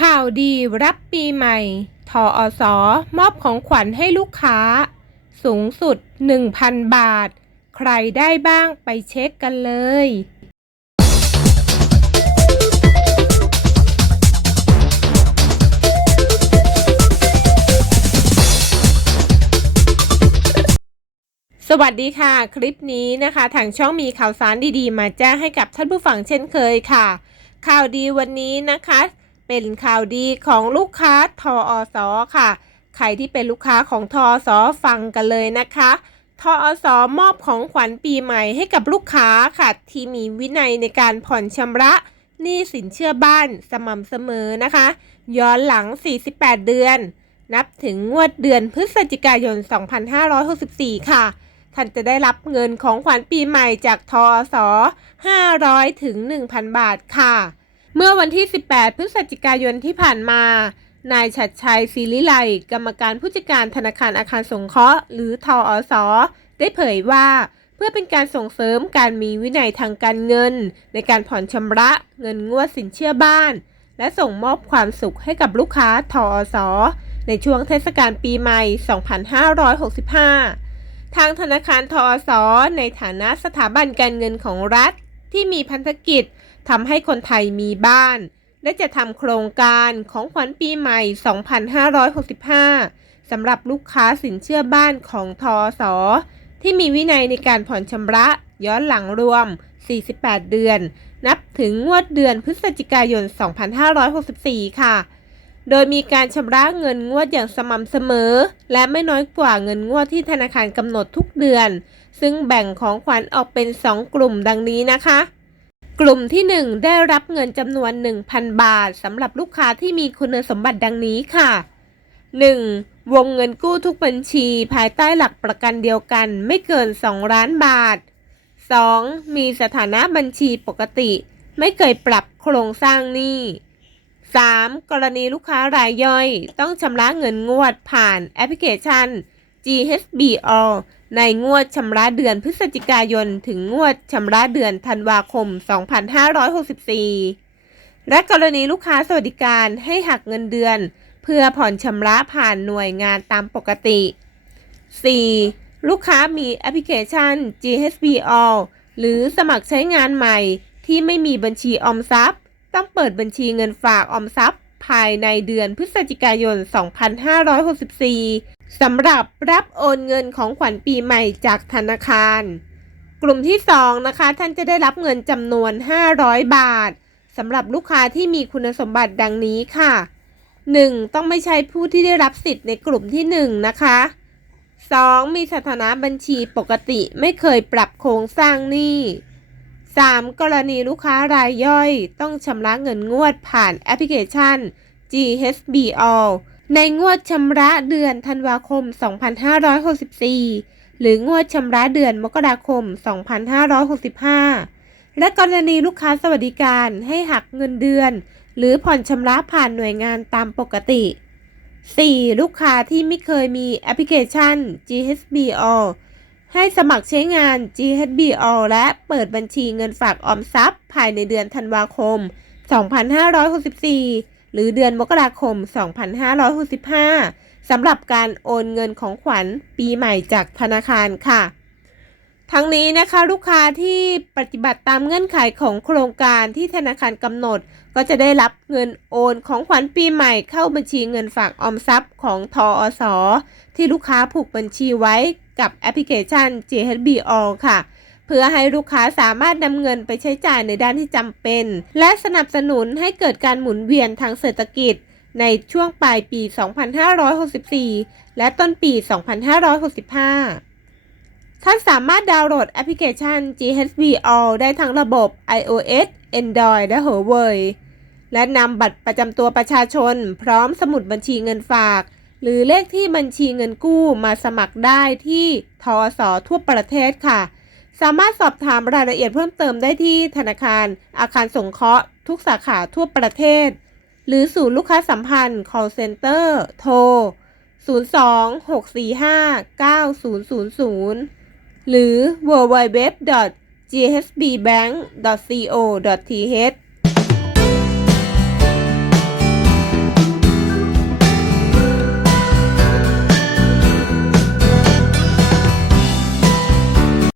ข่าวดีรับปีใหม่ ทออสอมอบของขวัญให้ลูกค้า สูงสุด 1,000 บาท ใครได้บ้างไปเช็คกันเลย สวัสดีค่ะ คลิปนี้นะคะ ทางช่องมีข่าวสารดีๆ มาแจ้งให้กับท่านผู้ฟังเช่นเคยค่ะ ข่าวดีวันนี้นะคะ เป็นข่าวดีของลูกค้าทออสค่ะ ใครที่เป็นลูกค้าของทออสฟังกันเลยนะคะทออสมอบของขวัญปีใหม่ให้กับลูกค้าค่ะ ที่มีวินัยในการผ่อนชำระหนี้สินเชื่อบ้านสม่ำเสมอนะคะ ย้อนหลัง 48 เดือน นับถึงงวดเดือนพฤศจิกายน 2564 ค่ะ ท่านจะได้รับเงินของขวัญปีใหม่จากทอส500 ถึง 1,000 บาทค่ะ เมื่อวันที่ 18 พฤศจิกายนที่ผ่านมา นายชัดชัยศิริไล กรรมการผู้จัดการธนาคารอาคารสงเคราะห์ หรือทออสได้เผยว่า เพื่อเป็นการส่งเสริมการมีวินัยทางการเงิน ในการผ่อนชำระเงินงวดสินเชื่อบ้าน และส่งมอบความสุขให้กับลูกค้าทออสในช่วงเทศกาลปีใหม่ 2565 ทางธนาคารทอสในฐานะสถาบันการเงินของรัฐ ที่มีพันธกิจ ทำให้คนไทยมีบ้าน และจะทำโครงการของขวัญปีใหม่ 2565 สำหรับลูกค้าสินเชื่อบ้านของทอสที่มีวินัยในการผ่อนชำระย้อนหลังรวม 48 เดือน นับถึงงวดเดือนพฤศจิกายน 2564 ค่ะ โดยมีการชำระเงินงวดอย่างสม่ำเสมอ และไม่น้อยกว่าเงินงวดที่ธนาคารกำหนดทุกเดือน ซึ่งแบ่งของขวัญออกเป็น 2 กลุ่มดังนี้นะคะ กลุ่มที่ 1 ได้รับเงินจำนวน 1,000 บาทสำหรับลูกค้าที่มีคุณสมบัติดังนี้ค่ะ 1. วงเงินกู้ทุกบัญชีภายใต้หลักประกันเดียวกันไม่เกิน 2 ล้านบาท 2. มีสถานะบัญชีปกติ ไม่เคยปรับโครงสร้างหนี้ 3. กรณีลูกค้ารายย่อย ต้องชำระเงินงวดผ่านแอปพลิเคชัน GHBO ในงวดชำระเดือนพฤศจิกายน ถึงงวดชำระเดือนธันวาคม 2564 และกรณีลูกค้าสวัสดิการให้หักเงินเดือน เพื่อผ่อนชำระผ่านหน่วยงานตามปกติ 4. ลูกค้ามีแอปพลิเคชัน GHBO หรือสมัครใช้งานใหม่ที่ไม่มีบัญชีออมทรัพย์ ต้องเปิดบัญชีเงินฝากออมทรัพย์ ภายในเดือนพฤศจิกายน 2564 สำหรับรับโอนเงินของขวัญปีใหม่จากธนาคาร กลุ่มที่ 2 นะคะ ท่านจะได้รับเงินจำนวน 500 บาทสำหรับลูกค้าที่มีคุณสมบัติดังนี้ค่ะ 1. ต้องไม่ใช่ผู้ที่ได้รับสิทธิ์ในกลุ่มที่ 1 นะคะ 2. มีสถานะบัญชีปกติไม่เคยปรับโครงสร้างหนี้ 3. กรณีลูกค้ารายย่อย ต้องชำระเงินงวดผ่านแอปพลิเคชัน GHBO ในงวดชำระเดือนธันวาคม 2564 หรืองวดชำระเดือนมกราคม 2565 และกรณีลูกค้าสวัสดิการให้หักเงินเดือน หรือผ่อนชำระผ่านหน่วยงานตามปกติ 4. ลูกค้าที่ไม่เคยมีแอปพลิเคชัน GHBO ให้สมัครใช้งาน GHBO และเปิดบัญชีเงินฝากออมทรัพย์ ภายในเดือนธันวาคม 2564 หรือเดือนมกราคม 2565สำหรับการโอนเงินของขวัญปีใหม่จากธนาคารค่ะ ทั้งนี้นะคะลูกค้าที่ปฏิบัติตามเงื่อนไขของโครงการที่ธนาคารกำหนด ก็จะได้รับเงินโอนของขวัญปีใหม่เข้าบัญชีเงินฝากออมทรัพย์ของทออสที่ลูกค้าผูกบัญชีไว้กับแอปพลิเคชัน JHBO ค่ะ พื่อให้ลูกค้าสามารถนำเงินไปใช้จ่ายในด้านที่จำเป็น และสนับสนุนให้เกิดการหมุนเวียนทางเศรษฐกิจ ในช่วงปลายปี 2564 และต้นปี 2565 ท่านสามารถดาวน์โหลดแอปพลิเคชัน GHBO ได้ทั้งระบบ iOS Android และ Huawei และนำบัตรประจำตัวประชาชน พร้อมสมุดบัญชีเงินฝาก หรือเลขที่บัญชีเงินกู้มาสมัครได้ที่ทอสทั่วประเทศค่ะ สามารถสอบถามรายละเอียดเพิ่มเติมได้ที่ธนาคาร อาคารสงเคราะห์ ทุกสาขาทั่วประเทศ หรือศูนย์ลูกค้าสัมพันธ์ call center โทร 02-645-9000 หรือ www.ghsbbank.co.th